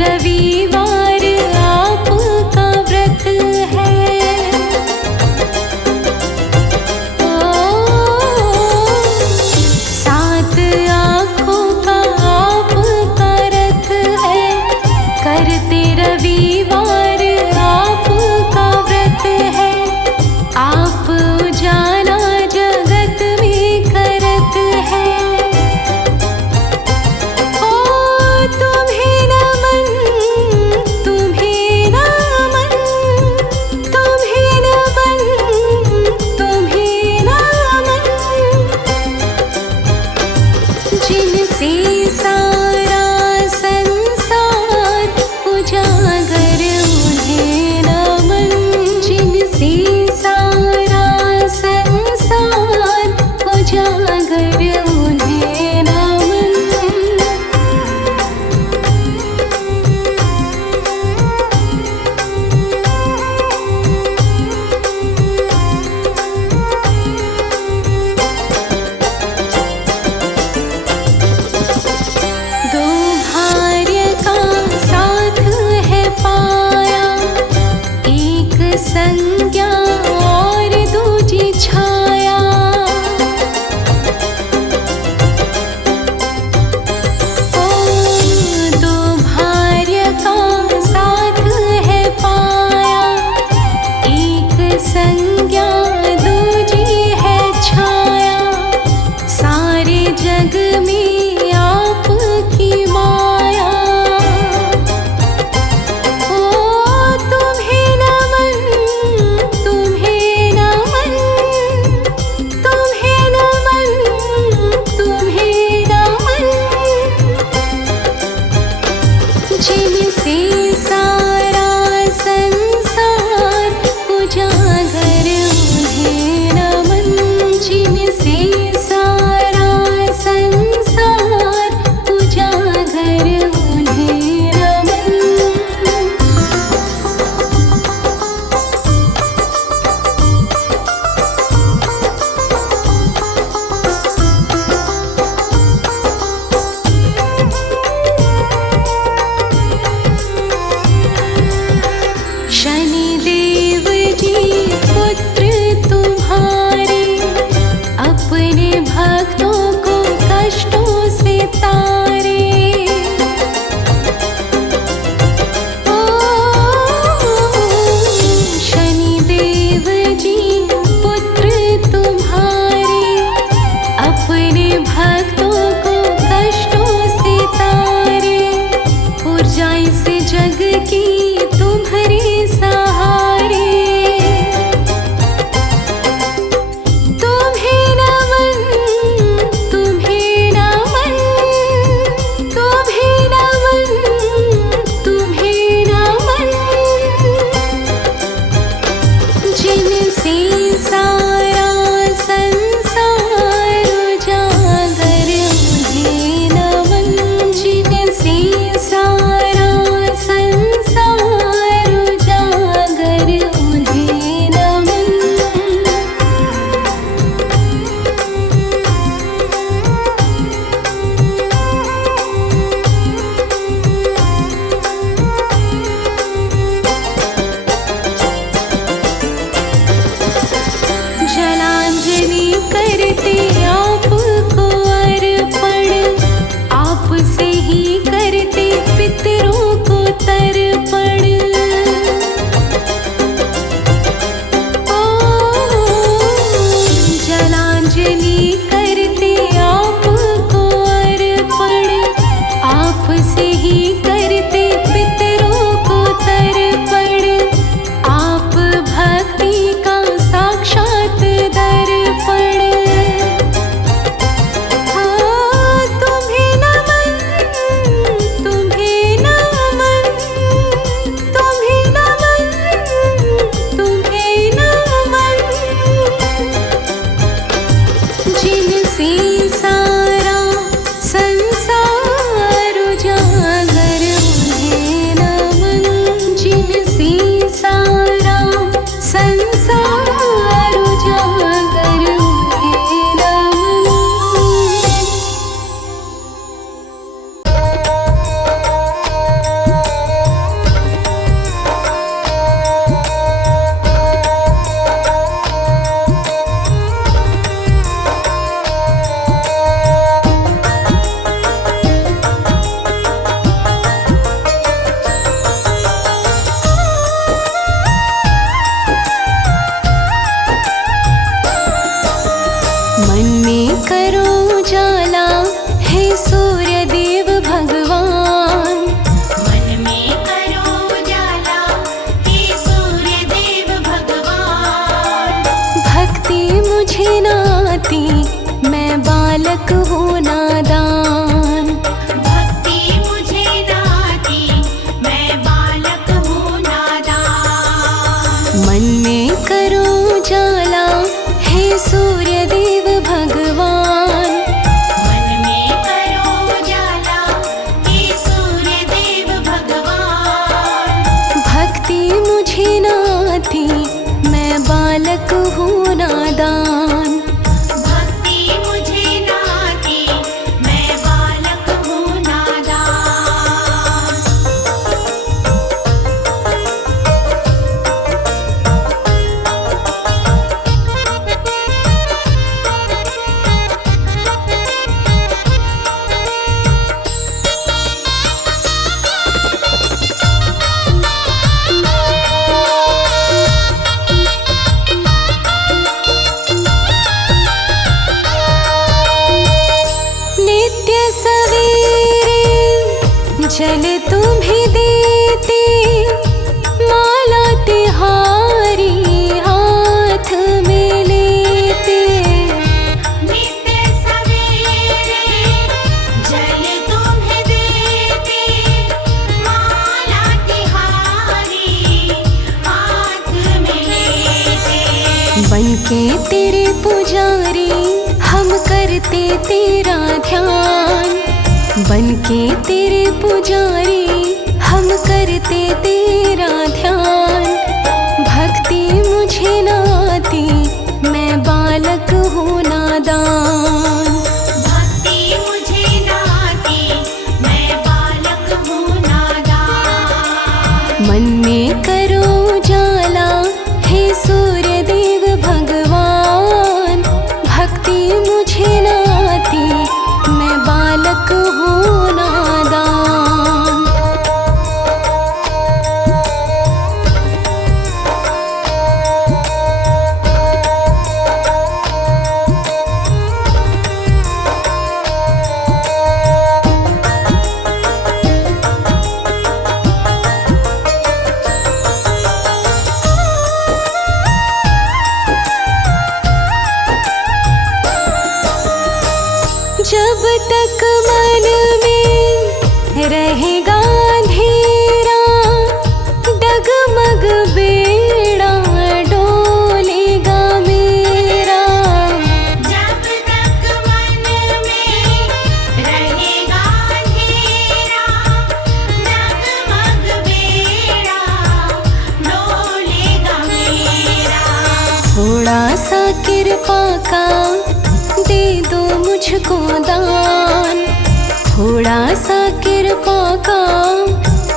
रविवार आपका व्रत है। सात आँखों का आपका रथ है, करते रविवार आपका व्रत है। आप उजाला जगत में करत है। ओ तुम्हें नमन, तुम्हें नमन, तुम्हें नमन, तुम्हें नमन, जिनसे सारा संसार उजागर उन्हें नमन, जिनसे सारा संसार उजागर उन्हें नमन। दो भार्य का साथ है पाया, एक संज्ञा और दूजी छाया। ओ दो भार्य का साथ है पाया, एक संज्ञा दूजी है छाया। सारे जग में आपकी माया। ओ तुम्हें नमन, तुम्हें नमन, तुम्हें नमन, तुम्हें नमन, जिनसे सारा संसार उजागर उन्हें नमन, जिनसे सारा संसार उजागर उन्हें नमन। शनिदेव जी पुत्र तुम्हारे, अपने भक्तों को कष्टों से तारे। ओ शनिदेव जी पुत्र तुम्हारे, अपने भक्तों को कष्टों से तारे। ऊर्जा इस जग की तुम्हारे सहारे। तुम्हें नमन, तुम्हें नमन, तुम्हें नमन, तुम्हें नमन, जिनसे सारा संसार उजागर उन्हें नमन, जिनसे सारा संसार उजागर उन्हें नमन। आती, मैं बालक हूँ नादान। भक्ति मुझे न आती, मैं बालक हूँ नादान। मन में करो उजाला, हे सूर्य देव भगवान। मन में करो उजाला, हे सूर्य देव भगवान। भक्ति मुझे न आती, मैं बालक हूँ नादान। भक्ति मुझे न आती, मैं बालक हूँ नादान। नित्य सवेरे जल तुम्हें देते, माला तिहारी हाथ में लेते। नित्य सवेरे जल तुम्हें देते, माला तिहारी हाथ में लेते। बनके तेरे पुजारी हम करते तेरा ध्यान। बनके तेरे पुजारी हम करते तेरा ध्यान। भक्ति मुझे न आती, मैं बालक हूँ नादान। भक्ति मुझे न आती, मैं बालक हूँ नादान। मन में करो उजाला, हे सूर्य देव भगवान। भक्ति मुझे न आती, मैं बालक हूँ नादान। जब तक मन में रहेगा अंधेरा, डगमग बेड़ा डोलेगा मेरा। जब तक मन में रहेगा अंधेरा, डगमग बेड़ा डोलेगा मेरा। थोड़ा सा कृपा का दे दो मुझको दान। थोड़ा सा कृपा का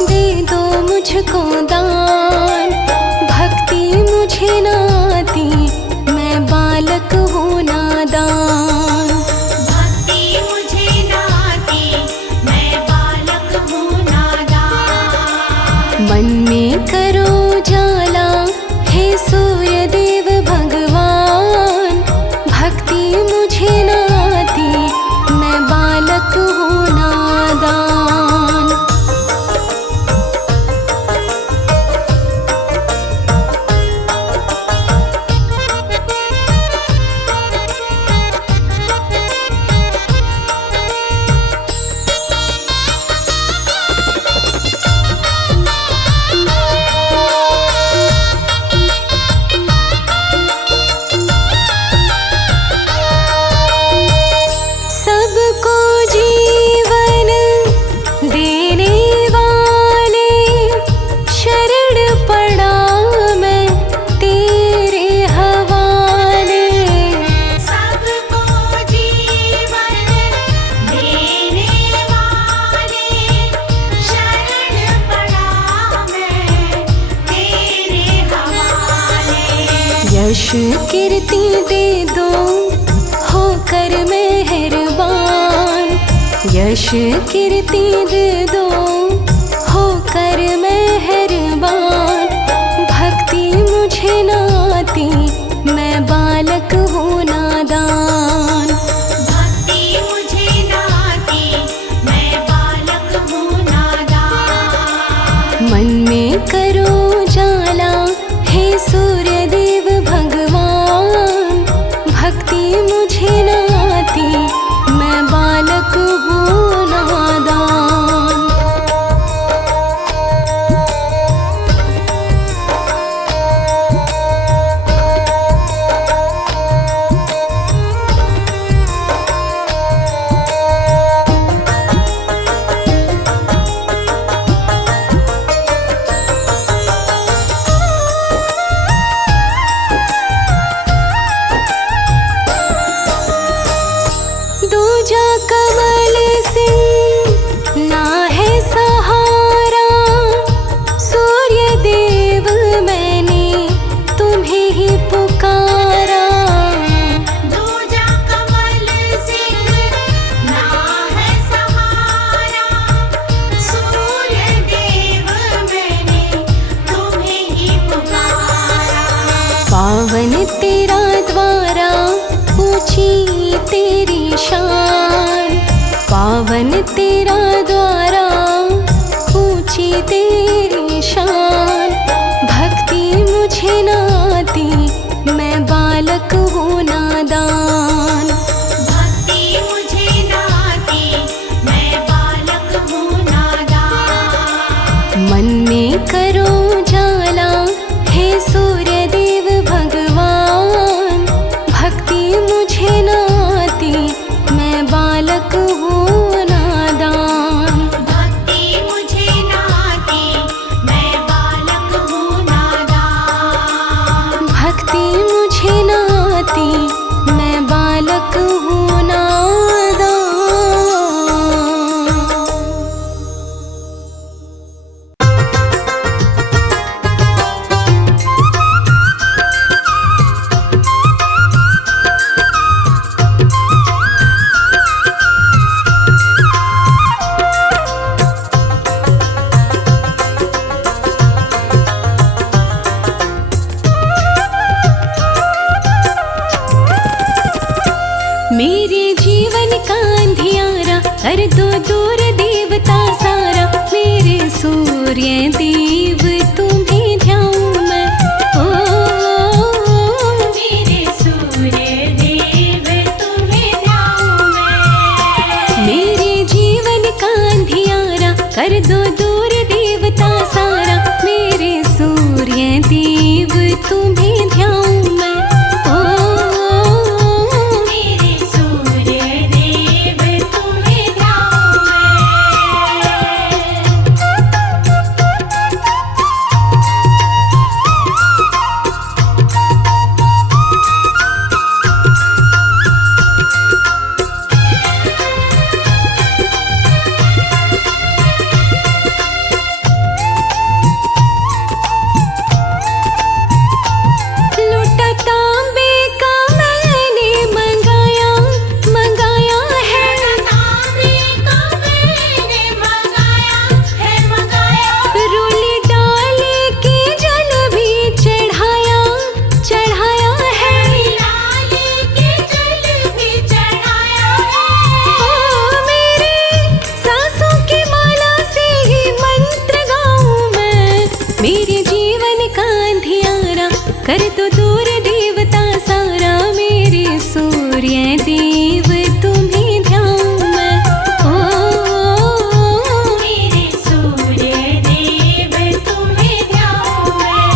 दे दो मुझको दान। भक्ति मुझे न आती, मैं बालक हूँ नादान। भक्ति मुझे न आती, मैं बालक हूँ नादान। मन में करो उजाला, हे सूर्य देव भगवान। भक्ति मुझे न आती, मैं बालक हूँ नादान। सबको जीवन देने वाले, शरण पड़ा मैं तेरे हवाले। सबको जीवन देने वाले, शरण पड़ा मैं तेरे हवाले। यश कीर्ति दे दो, होकर मेहरबान। यश कीर्ति दे दो, होकर मेहरबान। भक्ति मुझे न आती, मैं बालक हूँ नादान। भक्ति मुझे न आती, मैं बालक हूँ नादान। मन में करो उजाला, हे सूर्य देव भगवान। भक्ति मुझे पावन तेरा द्वारा, ऊंची तेरी शान। पावन तेरा द्वारा, ऊंची तेरी शान। भक्ति मुझे न आती, मैं बालक हूँ नादान। भक्ति मुझे न आती, मैं बालक हूँ नादान। मन में करो जाला, हे सूर्य देव भगवान। भक्ति मुझे न आती, मैं बालक हूँ नादान। भक्ति मुझे न आती, मैं बालक हूँ नादान। भक्ति मुझे न आती, मैं बालक हूँ नादान। मेरे जीवन का अंधियारा कर दो दूर देवता सारा। मेरे सूर्य देव तुम्हें ध्याऊं मैं। ओ मेरे सूर्य देव तुम्हें ध्याऊं मैं। मेरे जीवन का अंधियारा कर दो दूर देवता सारा। मेरे सूर्य देव तुम्हें ध्याऊं मैं। मेरे सूर्य देव तुम्हें ध्याऊं कर दो दूर देवता सारा। मेरे सूर्य देव तुम्हें ध्याऊं मैं। मेरे सूर्य देव तुम्हें ध्याऊं मैं।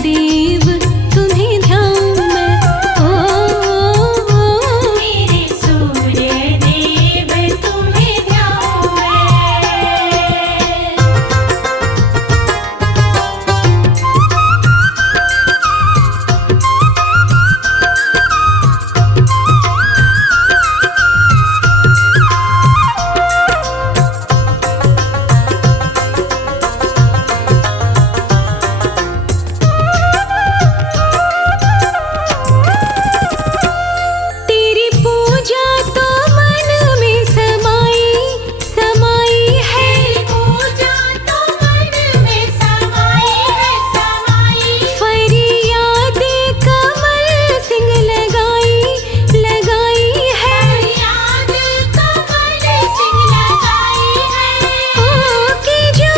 देव तुम्हें ध्याऊं मैं। मेरे सूर्य देव तुम्हें ध्याऊं मैं। तेरी पूजा तो मन में समाई समाई है। तेरी पूजा तो मन में समाई है, समाई। फरियाद कमल सिंह लगाई लगाई है। फरियाद कमल सिंह लगाई है। कि जो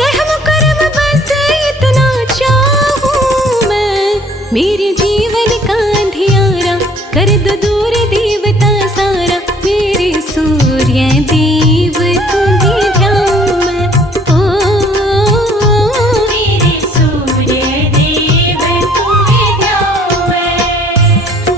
रहम करम बस इतना चाहूं मैं। मेरे जीवन का अंधियारा कर दो दूर देवता सारा। मेरे सूर्य देव तुम्हें ध्याऊं मैं। मेरे सूर्य देव तुम्हें ध्याऊं मैं।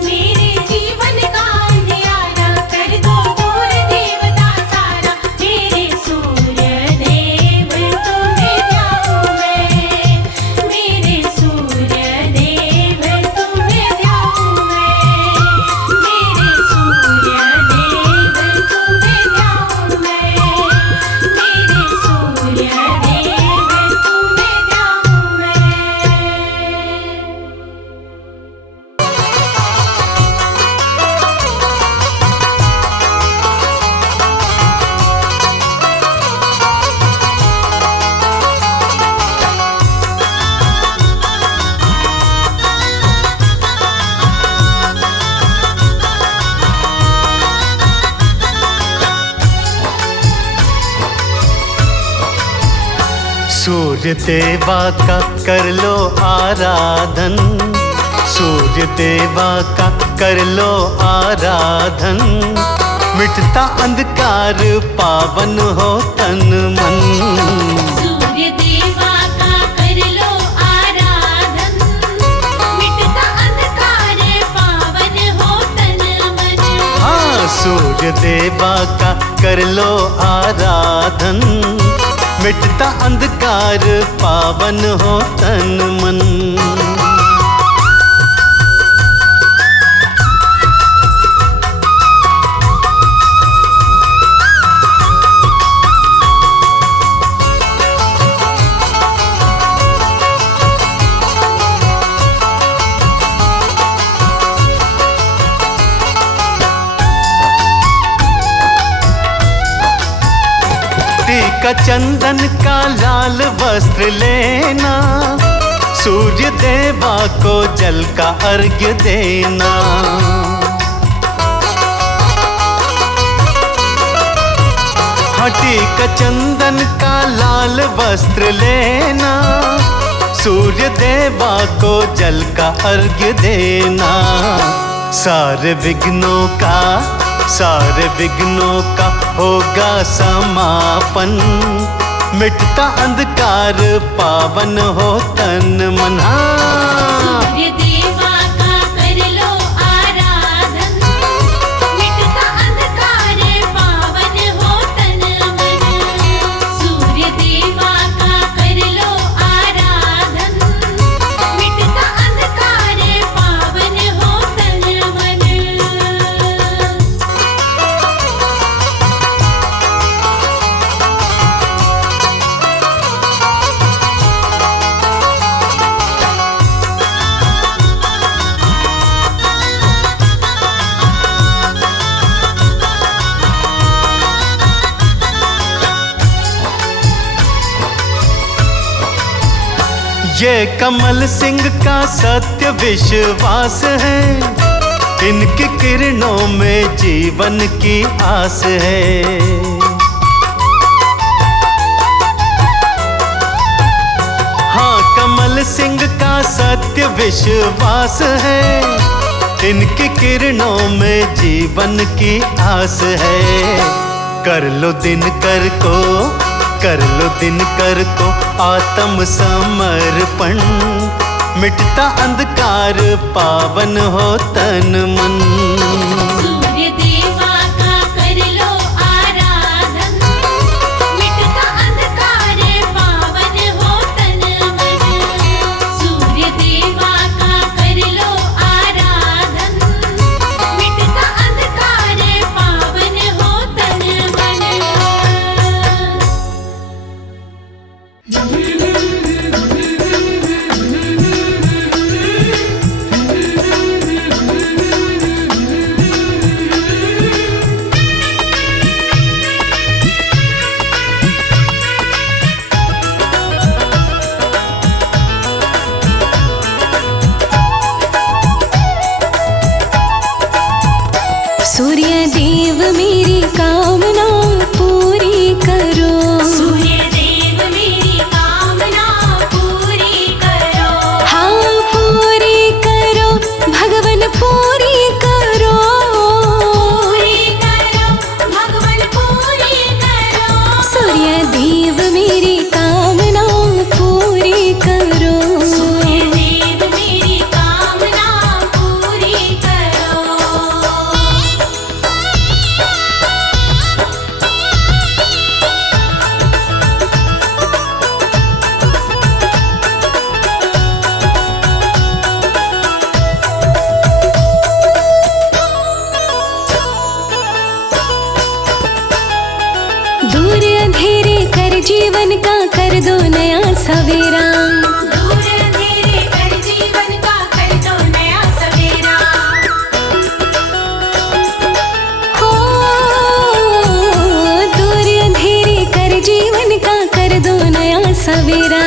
मेरे जीवन का अंधियारा कर दो दूर देवता सारा। मेरे सूर्य देव तुम्हें ध्याऊं मैं। मेरे सूर्य देव तुम्हें ध्याऊं मैं। मेरे सूर्य देव तुम्हें ध्याऊं मैं। मेरे सूर्य देव तुम्हें ध्याऊं मैं। सूर्य देवा का कर लो आराधन, सूर्य देवा का कर लो आराधन। मिटता अंधकार पावन हो तन मन। सूर्य देवा का कर लो आराधन। मिटता अंधकार पावन हो तन मन। हाँ, सूर्य देवा का कर लो आराधन। मिटता अंधकार पावन हो तन मन। टीका चंदन का लाल वस्त्र लेना, सूर्य देवा को जल का अर्घ्य देना। हाँ, टीका चंदन का लाल वस्त्र लेना, सूर्य देवा को जल का अर्घ्य देना। सारे विघ्नों का होगा समापन। मिटता अंधकार पावन हो तन मन। सूर्य देवा का कर लो आराधन। मिटता अंधकार पावन हो तन मन। सूर्य देवा का कर लो आराधन। मिटता अंधकार पावन हो तन मन। ये कमल सिंह का सत्य विश्वास है, इनकी किरणों में जीवन की आस है। हाँ, कमल सिंह का सत्य विश्वास है, इनकी किरणों में जीवन की आस है। कर लो दिनकर को आत्म समर्पण। मिटता अंधकार पावन हो तन मन। सूर्य देवा का कर लो आराधन, मिटता अंधकार पावन हो तन मन। सूर्य देवा का कर लो आराधन, मिटता अंधकार पावन हो तन मन। सूर्य देव मेरी कामना पूरी करो। सूर्य देव मेरी कामना पूरी करो। हाँ पूरी करो भगवन पूरी करो। पूरी करो भगवन पूरी करो। सूर्य देव मेरी कामना पूरी करो। सूर्य देव मेरी कामना पूरी करो। दूर अंधेरे कर जीवन का कर दो नया सवेरा। दूर अंधेरे कर जीवन का कर दो नया सवेरा। हो दूर अंधेरे कर जीवन का कर दो नया सवेरा।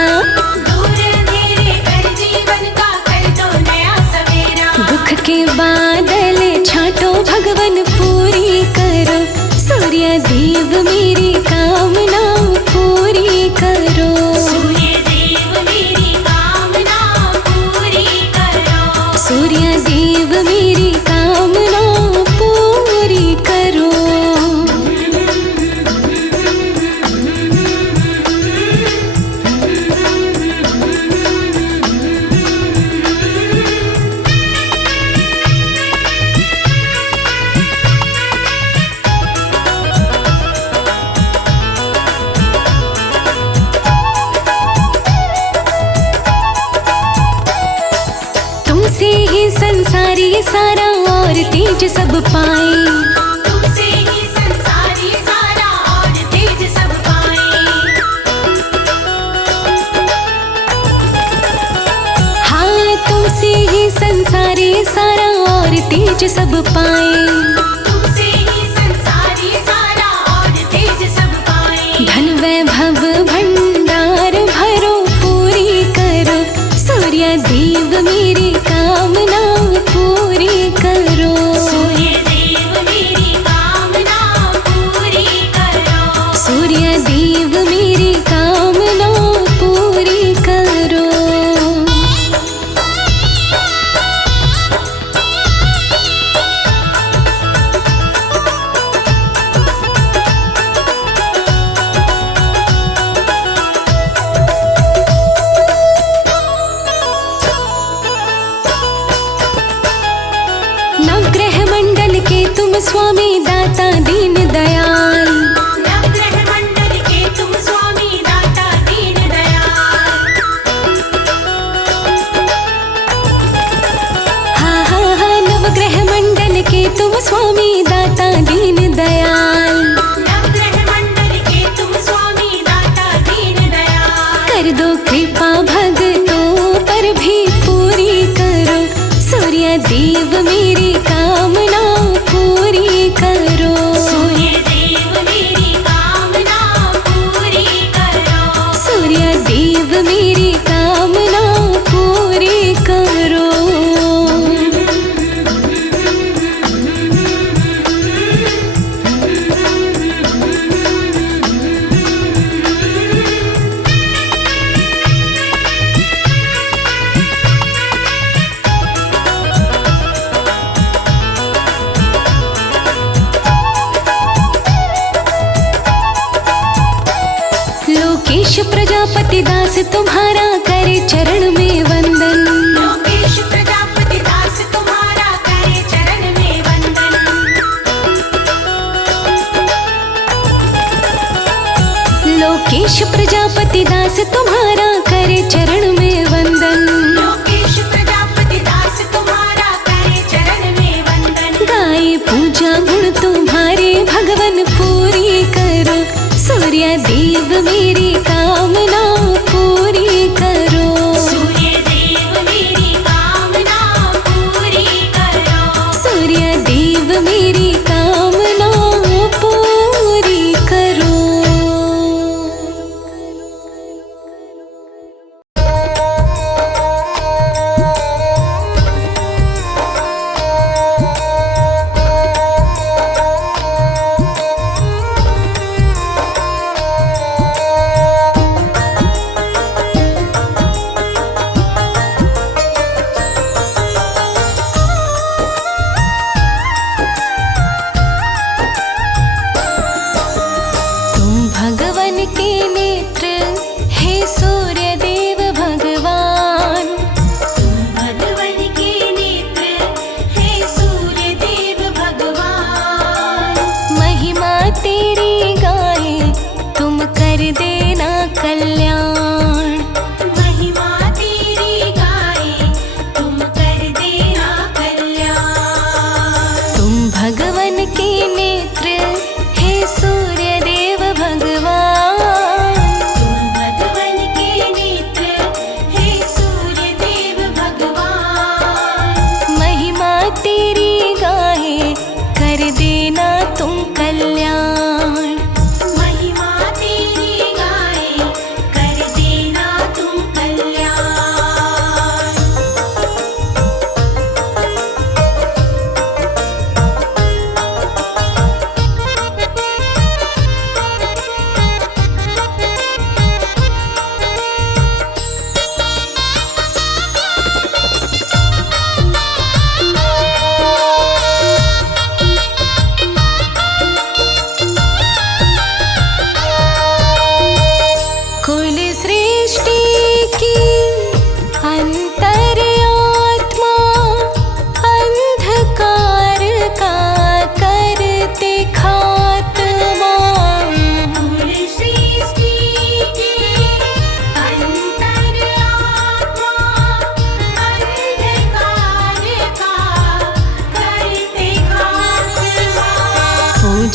दूर अंधेरे कर जीवन का कर दो नया सवेरा। दुख के बादल छाटो भगवन पूरी करो। सूर्य देव मेरी कामना पूरी करो। सूर्य देव मेरी कामना पूरी करो। सूर्य देव मेरी कामना पूरी करो। तुमसे ही संसारी सारा और तेज सब पाए। तुमसे ही संसारी सारा और तेज सब पाए। हाँ तुमसे ही संसारी सारा और तेज सब पाए। तुमसे ही संसारी सारा और तेज सब पाए। धन वैभव भंडार भरो पूरी करो। सूर्य देव मेरी कामना पूरी करो। सूर्य देव मेरी कामना पूरी करो। सूर्य देव मेरी कामना पूरी करो। नवग्रह मंडल के तुम स्वामी दाता दीन दयाल। नवग्रह मंडल के तुम स्वामी दाता दीन दयाल। हाँ हाँ हाँ नवग्रह मंडल के तुम स्वामी दाता दीन दयाल। नवग्रह मंडल के तुम स्वामी दाता दीन दयाल। कर दो कृपा भक्तों पर भी पूरी करो। सूर्य देव मेरी कामना पूरी करो। सूर्य देव मेरी कामना पूरी करो। सूर्य देव मेरी कामना पूरी करो। लोकेश प्रजापति दास तुम्हारा करे चरण में वंदन।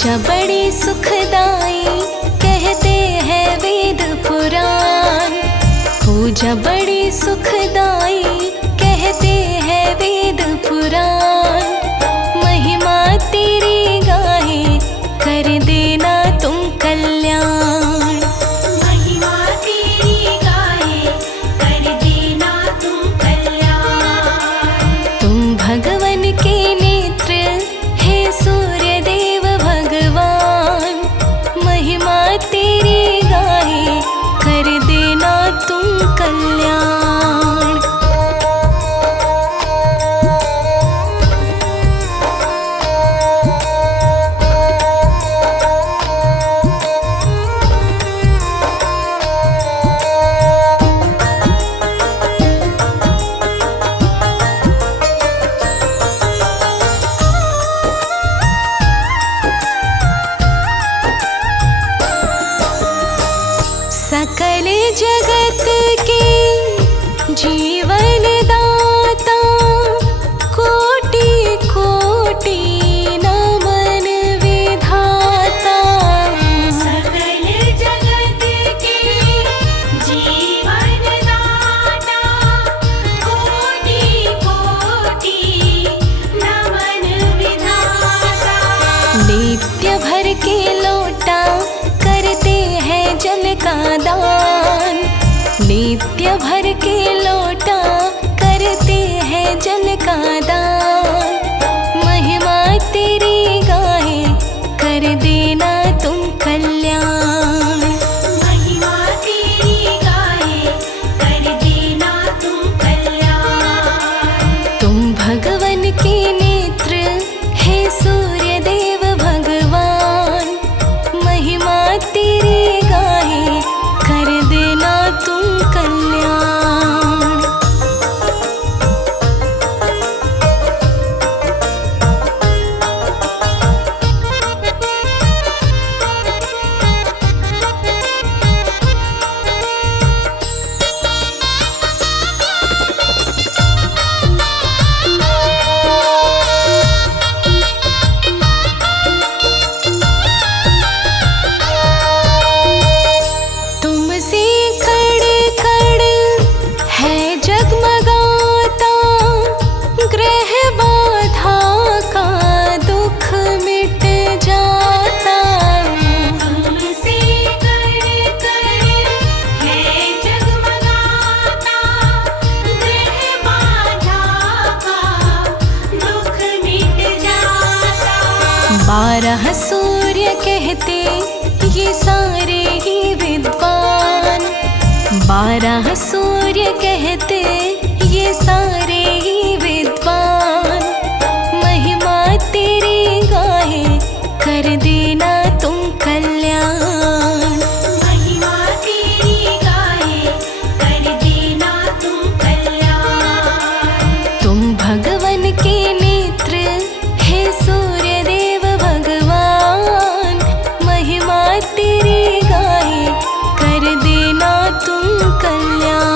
पूजा बड़ी सुखदाई कहते हैं वेद पुराण। पूजा बड़ी सुखदाई कहते हैं वेद पुराण। महिमा तेरी गाहे कर देना तुम कल्याण। महिमा तेरी गाए कर देना तुम कल्याण। तुम भगवन के नेत्र हे सूर्य देव भगवान। महिमा तेरी गाहे कर देना तुम कल्याण। सकल जगत के जीवन दाता कोटि कोटि नमन विधाता। सकल जगत के जीवन दाता कोटि कोटि नमन विधाता। नित्य भर के लोटा करते हैं जल का दान। नित्य भर के लोटा करते हैं जल का दान। महिमा तेरी गाहे कर देना तुम कल्याण। महिमा तेरी गाए कर देना तुम कल्याण। तुम भगवन के नेत्र हे सूर्य देव भगवान। महिमा तेरी गाहे कर देना तुम कल्याण। तुमसे कड़ कड़ है जगमगाता। ग्रह बाधा का दुख मिट जाता। तुमसे कड़ कड़ है जगमगाता। ग्रह बाधा का दुख मिट जाता। 12 सूर्य कहते ये सारे ही विद्वान। 12 सूर्य कहते ये सारे ही विद्वान। महिमा तेरी गाहे कर देना तुम कल्याण। महिमा तेरी गाए कर देना तुम कल्याण। तुम भगवन के नेत्र हे सूर्य देव भगवान। महिमा तेरी गाहे कर देना तुम कल्याण।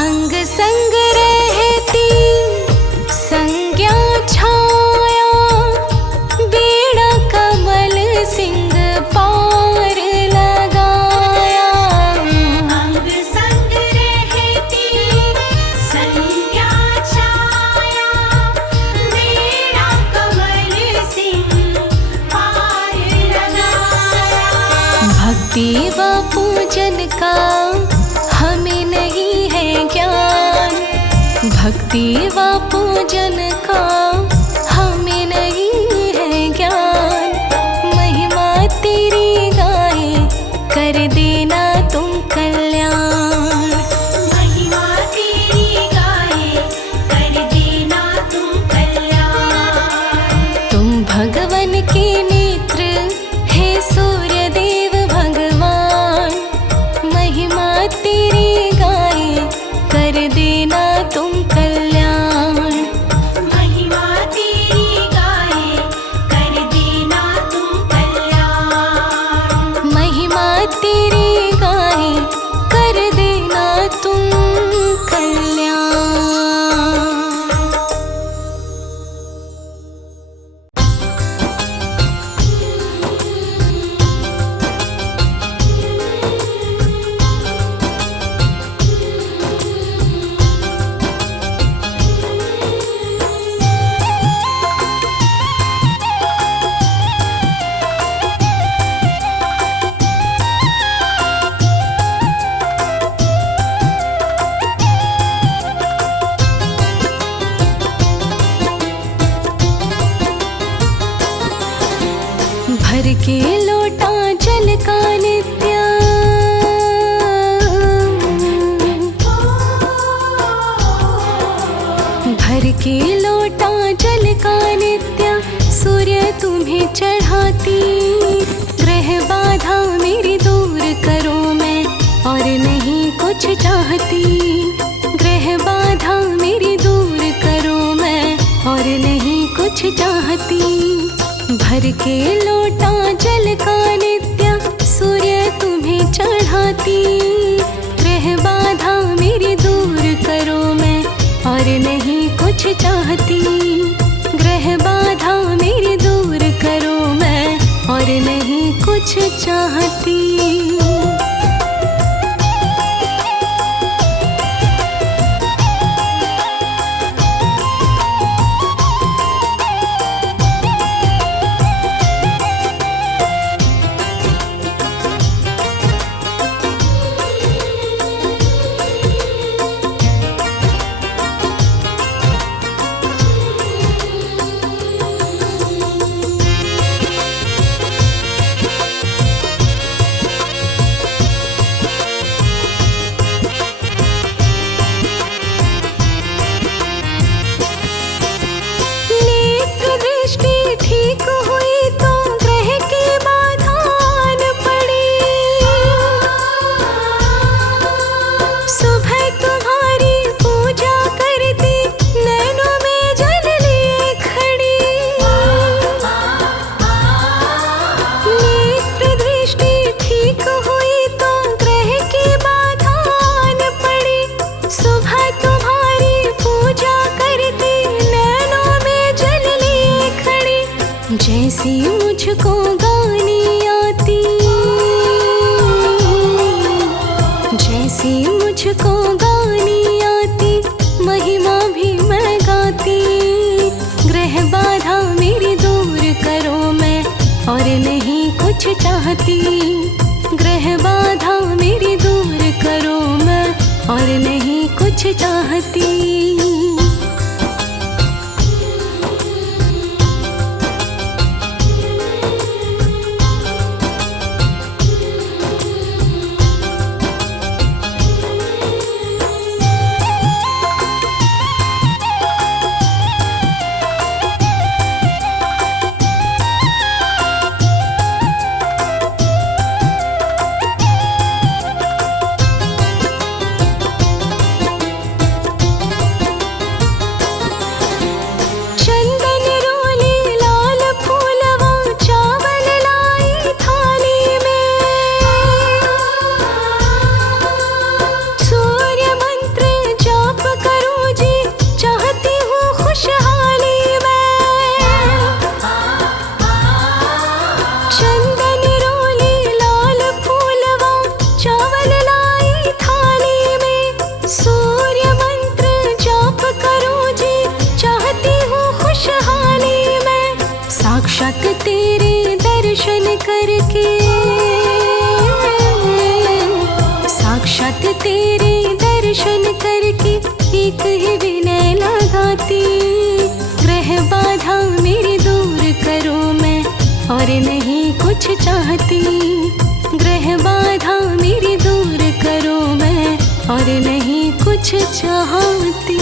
अंग संग रहती संज्ञा छाया। बेड़ा कमल सिंह पार लगाया। अंग संग रहती संज्ञा छाया। मेरा कमल सिंह पार लगाया। भक्ति व पूजन का हमें नहीं है ज्ञान। भक्ति व पूजन का हमें नहीं है ज्ञान। महिमा तेरी गाहे कर देना तुम कल्याण। महिमा तेरी गाए कर देना तुम कल्याण। तुम भगवन के नेत्र हे सूर्य देव भगवान। भर के लोटा जल का नित्य, भर के लोटा जल का नित्य सूर्य तुम्हें चढ़ाती। ग्रह बाधा मेरी दूर करो मैं और नहीं कुछ चाहती। ग्रह बाधा मेरी दूर करो मैं और नहीं कुछ चाहती। भर के लोटा जल का नित्य सूर्य तुम्हें चढ़ाती। ग्रह बाधा मेरी दूर करो मैं और नहीं कुछ चाहती। ग्रह बाधा मेरी दूर करो मैं और नहीं कुछ चाहती। ठीक हुई तो ग्रह की बाधा न पड़ी। सुबह तुम्हारी पूजा करती नैनों में जल लिए खड़ी। नेत्र दृष्टि ठीक हुई तो ग्रह की बाधा न पड़ी। सुबह तुम्हारी पूजा करती नैनों में जल लिए खड़ी। जैसी मुझको गानी आती, जैसी मुझको गानी आती महिमा भी मैं गाती। ग्रह बाधा मेरी दूर करो मैं और नहीं कुछ चाहती। ग्रह बाधा मेरी दूर करो मैं और नहीं कुछ चाहती। साक्षात तेरे दर्शन करके, साक्षात तेरे दर्शन करके एक ही विनय लगाती। ग्रह बाधा मेरी दूर करो मैं और नहीं कुछ चाहती। ग्रह बाधा मेरी दूर करो मैं और नहीं कुछ चाहती।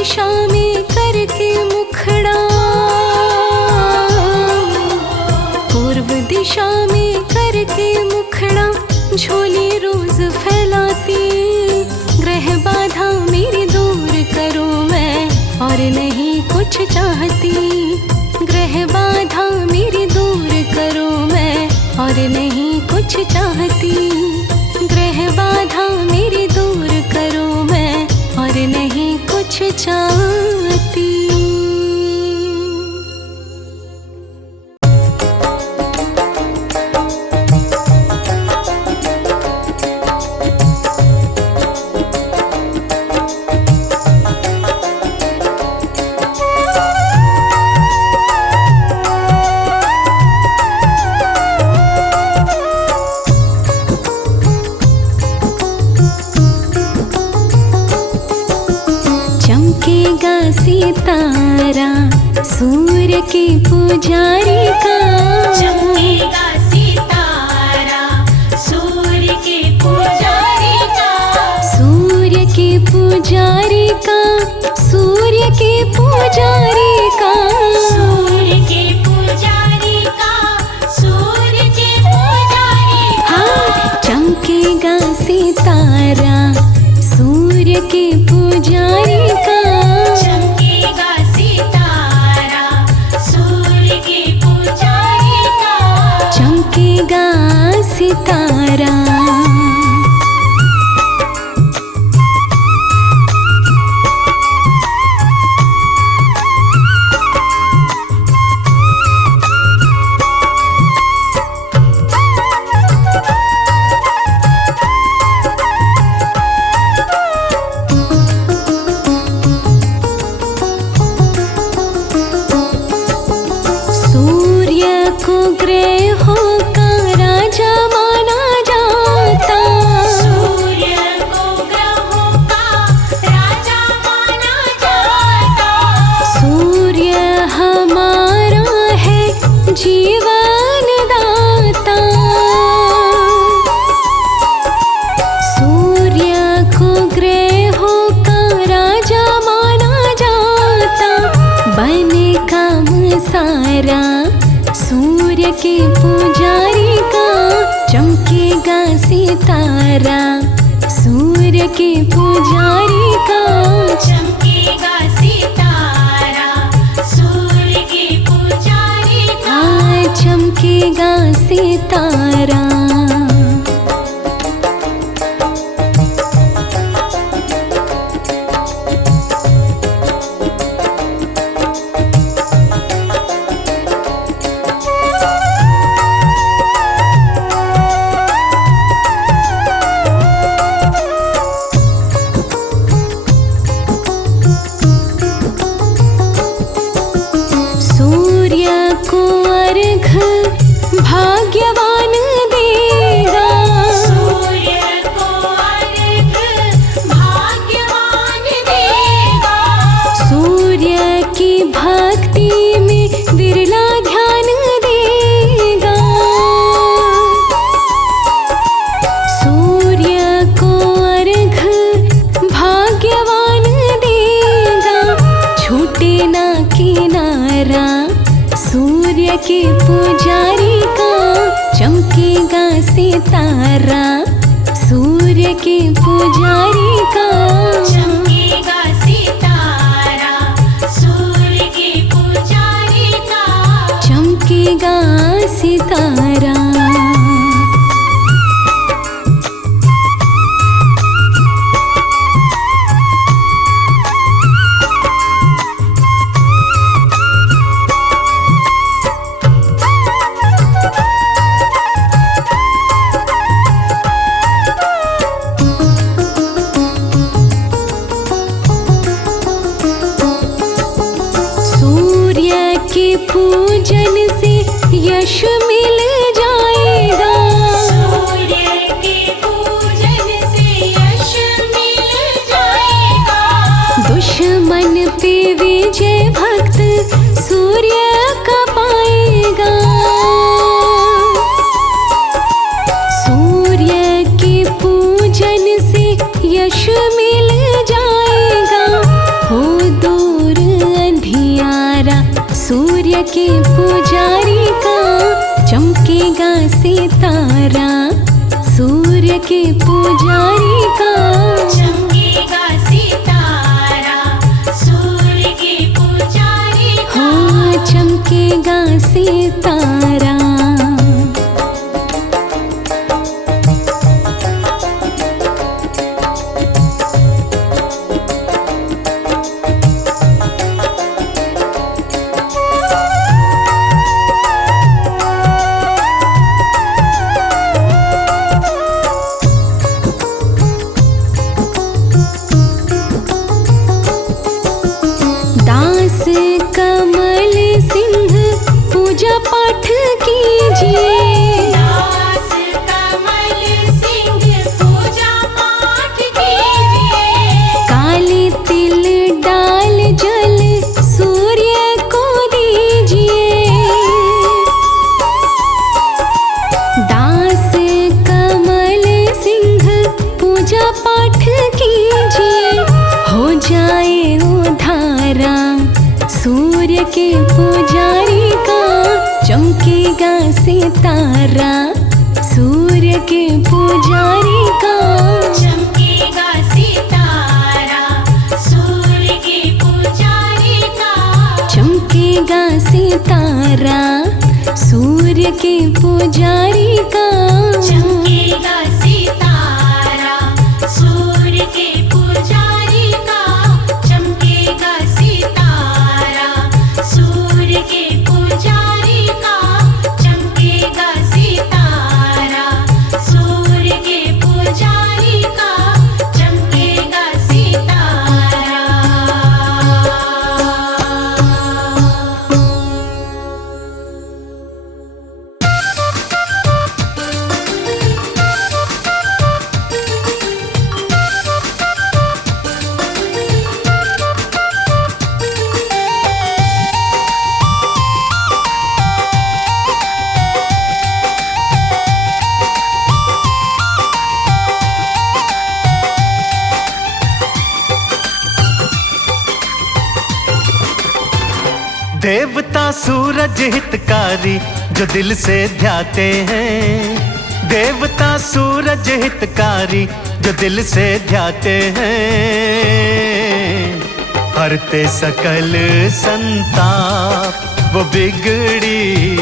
दिशा में करके मुखड़ा, पूर्व दिशा में करके मुखड़ा झोली रोज फैलाती। ग्रह बाधा मेरी दूर करो मैं और नहीं कुछ चाहती। ग्रह बाधा मेरी दूर करो मैं और नहीं कुछ चाहती। ग्रह बाधा मेरी दूर करो मैं और नहीं कुछ चाहती। चमकेगा सितारा सूर्य के पुजारी का। चमकेगा सितारा सूर्य के पुजारी का। सूर्य के पुजारी का, सूर्य के पुजारी का। सूर्य के पुजारी का, सूर्य के पुजारी का। हाँ, चमकेगा सितारा सूर्य के पुजारी का। चमकेगा सितारा सूर्य के पुजारी का। चमकेगा सितारा। सूर्य को ग्रहों का राजा माना जाता। सूर्य को ग्रहों का राजा माना जाता। सूर्य हमारा है जीवन दाता। सूर्य को ग्रहों का राजा माना जाता। बने काम सारा सूर्य के पुजारी का। चमकेगा सितारा सूर्य के पुजारी का। चमकेगा सितारा सूर्य के पुजारी का। हाँ, चमकेगा सितारा। सूर्य को अर्घ भाग्यवान देगा। सूर्य को अर्घ भाग्यवान देगा। सूर्य की भक्ति में विरला ध्यान देगा। सूर्य को अर्घ भाग्यवान देगा। छूटे ना किनारा सूर्य के पुजारी का। चमकेगा सितारा सूर्य के पुजारी का। चमकेगा सितारा सूर्य के पुजारी का। चमकेगा सितारा। सूर्य के पूजन से यश मिल जाएगा। सूर्य के पूजन से यश मिल जाएगा। दुश्मन पे विजय भक्त सूर्य का पाएगा। सूर्य के पूजन से यश मिल जाएगा। हो सूर्य के पुजारी का चमकेगा सितारा, सूर्य के पुजारी का चमकेगा सितारा, सूर्य के पुजारी का हाँ चमकेगा सितारा। दास कमल सिंह पूजा पाठ कीजिए, दास कमल सिंह पूजा पाठ कीजिए। काले तिल डाल जल सूर्य को दीजिए। दास कमल सिंह पूजा पाठ कीजिए, हो जाए उधारा सूर्य के पुजारी का चमकेगा सितारा, सूर्य के पुजारी का चमकेगा सितारा, सूर्य के पुजारी का चमकेगा सितारा, सूर्य के पुजारी का चमकेगा सितारा, सूर्य के पुजारी का चमकेगा सितारा, सूर्य के पुजारी का चमकेगा सितारा, सूर्य के पुजारी का चमकेगा सितारा। देवता सूरज हितकारी जो दिल से ध्याते हैं, देवता सूरज हितकारी जो दिल से ध्याते हैं, हरते सकल संताप वो बिगड़ी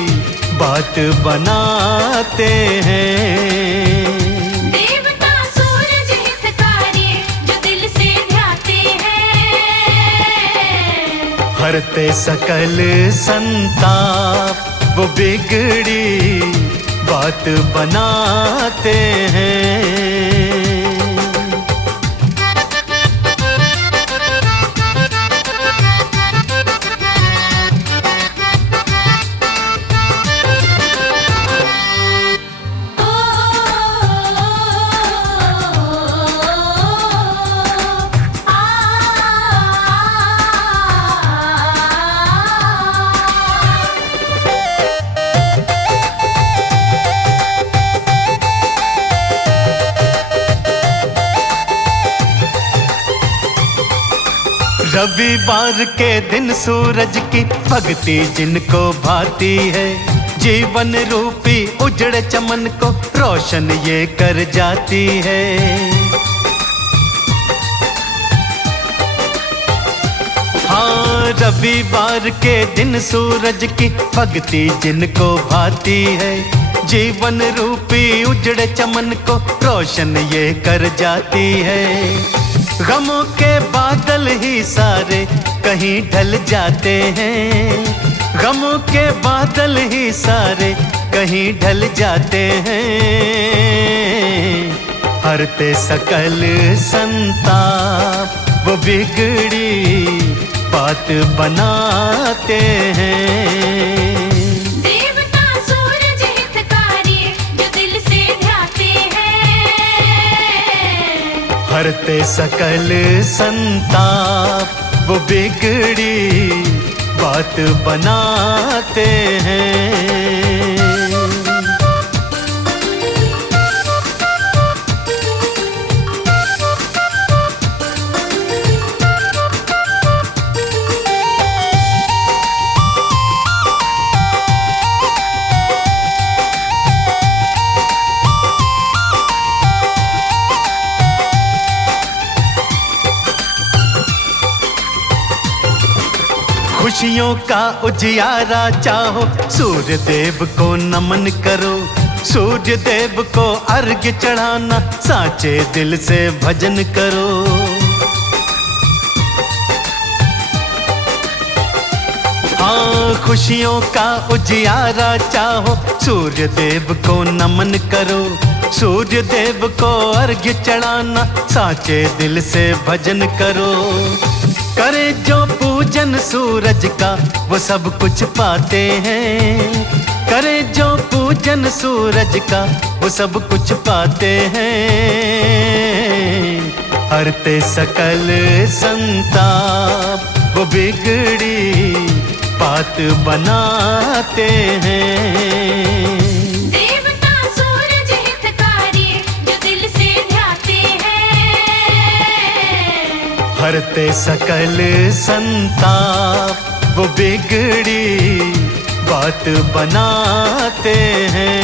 बात बनाते हैं। देवता सूरज हितकारी जो दिल से ध्याते हैं, हरते सकल संताप वो बिगड़ी बात बनाते हैं। रविवार के दिन सूरज की भक्ति जिनको भाती है, जीवन रूपी उजड़े चमन को रोशन ये कर जाती है। हाँ, रविवार के दिन सूरज की भक्ति जिनको भाती है, जीवन रूपी उजड़े चमन को रोशन ये कर जाती है। गमों के बादल ही सारे कहीं ढल जाते हैं, गमों के बादल ही सारे कहीं ढल जाते हैं, हरते सकल संताप वो बिगड़ी बात बनाते हैं। देवता सूरज हितकारी जो दिल से ध्याते हैं, हरते सकल संताप वो बिगड़ी बात बनाते हैं। खुशियों का उजियारा चाहो, सूर्य देव को नमन करो। सूर्य देव को अर्घ्य चढ़ाना, साचे दिल से भजन करो। हाँ, खुशियों का उजियारा चाहो, सूर्य देव को नमन करो। सूर्य देव को अर्घ्य चढ़ाना, साचे दिल से भजन करो। करे जो पूजन सूरज का, वो सब कुछ पाते हैं। करे जो पूजन सूरज का, वो सब कुछ पाते हैं। हरते सकल संताप, वो बिगड़ी बात बनाते हैं। हरते सकल संताप, वो बिगड़ी बात बनाते हैं।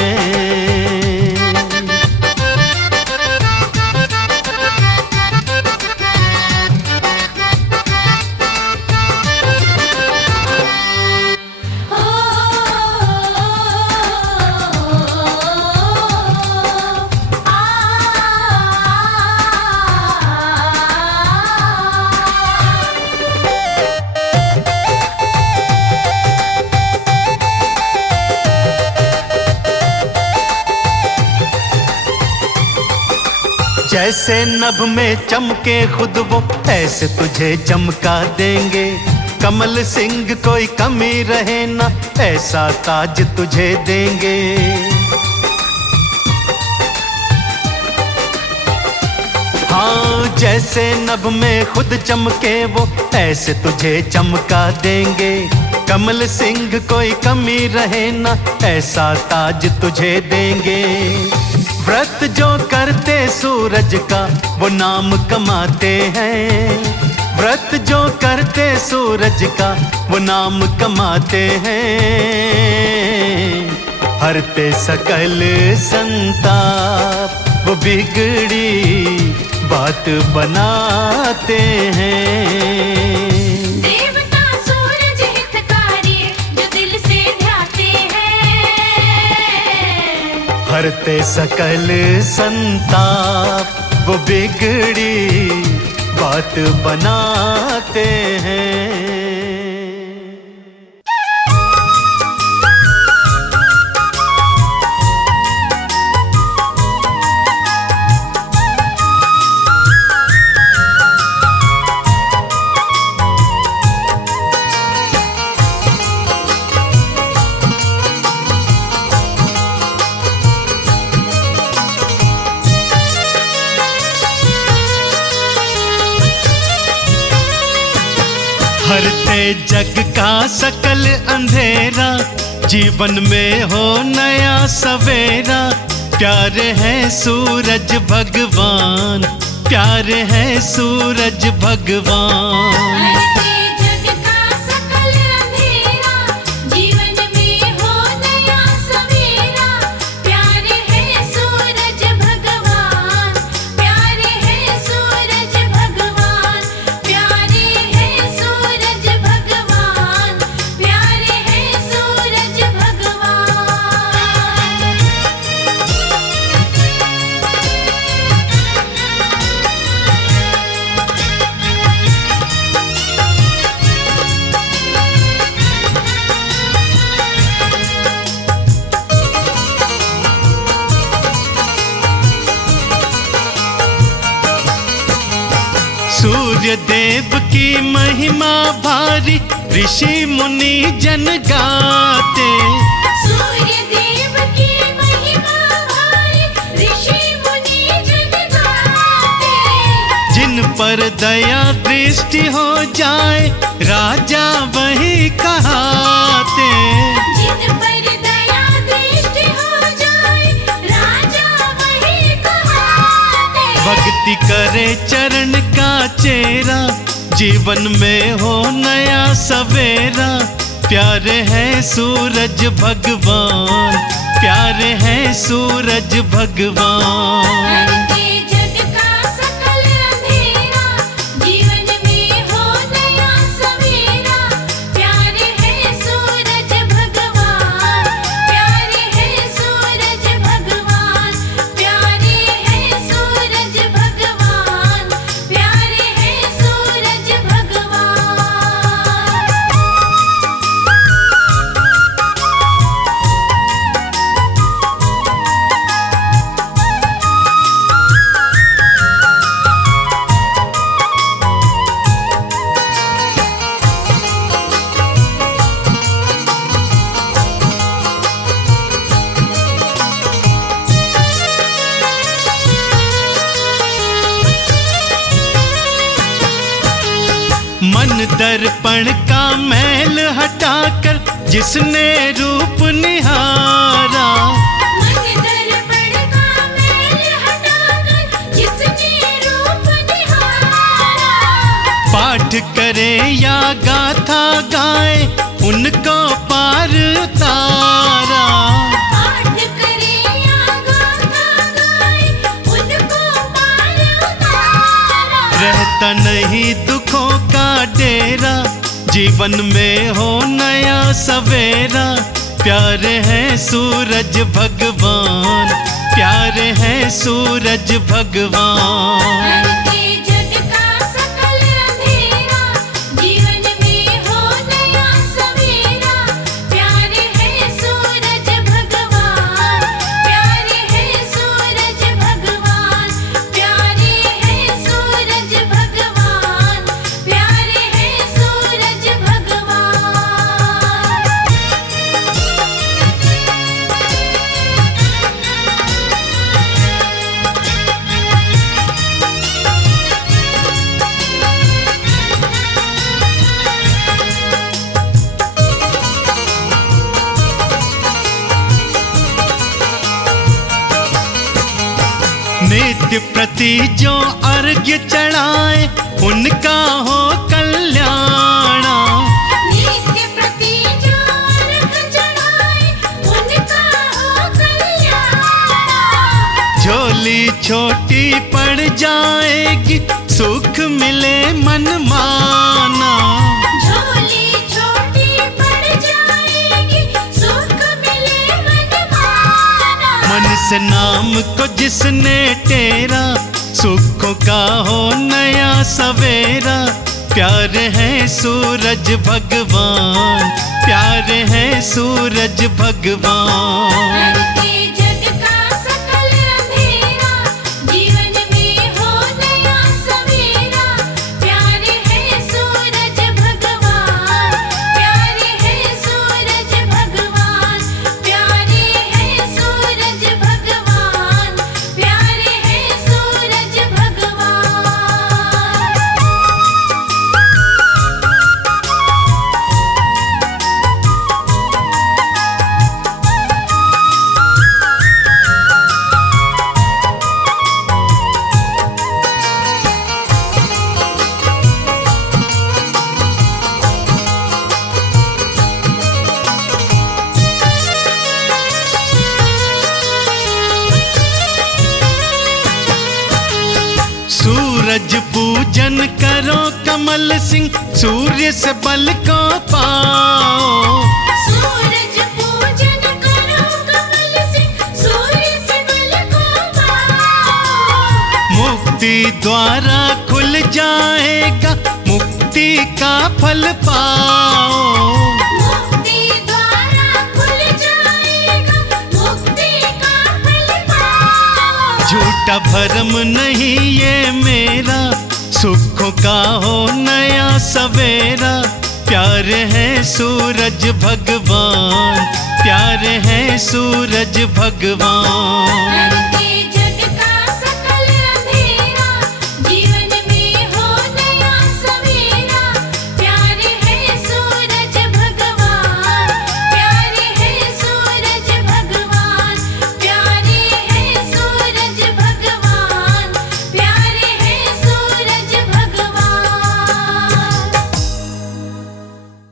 जैसे नभ में चमके खुद वो, ऐसे तुझे चमका देंगे। कमल सिंह कोई कमी रहे ना, ऐसा ताज तुझे देंगे। हाँ, जैसे नभ में खुद चमके वो, ऐसे तुझे चमका देंगे। कमल सिंह कोई कमी रहे ना, ऐसा ताज तुझे देंगे। व्रत जो करते सूरज का, वो नाम कमाते हैं। व्रत जो करते सूरज का, वो नाम कमाते हैं। हरते सकल संताप, वो बिगड़ी बात बनाते हैं। हरते सकल संताप, वो बिगड़ी बात बनाते हैं। हरते जग का सकल अंधेरा, जीवन में हो नया सवेरा। प्यारे हैं सूरज भगवान, प्यारे हैं सूरज भगवान। सूर्य देव की महिमा भारी, ऋषि मुनि जन गाते। सूर्य देव की महिमा भारी, ऋषि मुनि जन गाते। जिन पर दया दृष्टि हो जाए, राजा वही कहाते। जिन पर दया दृष्टि हो जाए, राजा वही कहाते। भक्ति करे चरण का चेरा, जीवन में हो नया सवेरा। प्यारे हैं सूरज भगवान, प्यारे हैं सूरज भगवान। जीवन में हो नया सवेरा, प्यारे मन दर्पण का मैल हटाकर जिसने रूप निहारा, मन दर्पण का मैल हटाकर जिसने रूप निहारा, पाठ करे या गाथा गाए उनको पार उतारा। पाठ करे या गाथा गाए उनको पार उतारा। रहता नहीं दुखों का डेरा, जीवन में हो नया सवेरा। प्यारे हैं सूरज भगवान, प्यारे हैं सूरज भगवान। हरके जग का सकल अंधेरा, जीवन में हो नया सवेरा। प्यारे हैं सूरज भगवान, प्यारे हैं सूरज भगवान, प्यारे हैं सूरज भगवान, प्यारे हैं सूरज भगवान। नित्य प्रति जो अर्घ्य चढ़ाए उनका हो कल्याण। नित्य प्रति जो अर्घ चढ़ाए उनका हो कल्याण। झोली छोटी पड़ जाएगी सुख मिले मन माना। झोली छोटी पड़ जाएगी सुख मिले मन माना। मन से नाम को जिसने टेरा, सुखों का हो नया सवेरा। प्यारे हैं सूरज भगवान, प्यारे हैं सूरज भगवान। हरके जग का सकल अंधेरा, जीवन में हो नया सवेरा। प्यारे हैं सूरज भगवान, प्यारे हैं सूरज भगवान, प्यारे हैं सूरज भगवान, प्यारे हैं सूरज भगवान। सूरज पूजन करो कमल सिंह, सूर्य से बल को पाओ। सूरज पूजन करो कमल सिंह, सूर्य से बल को पाओ। मुक्ति द्वारा खुल जाएगा, मुक्ति का फल पाओ। मुक्ति द्वारा खुल जाएगा, मुक्ति का फल पाओ। झूठा भरम नहीं ये मेरा, सुखों का हो नया सवेरा। प्यारे हैं सूरज भगवान, प्यारे हैं सूरज भगवान।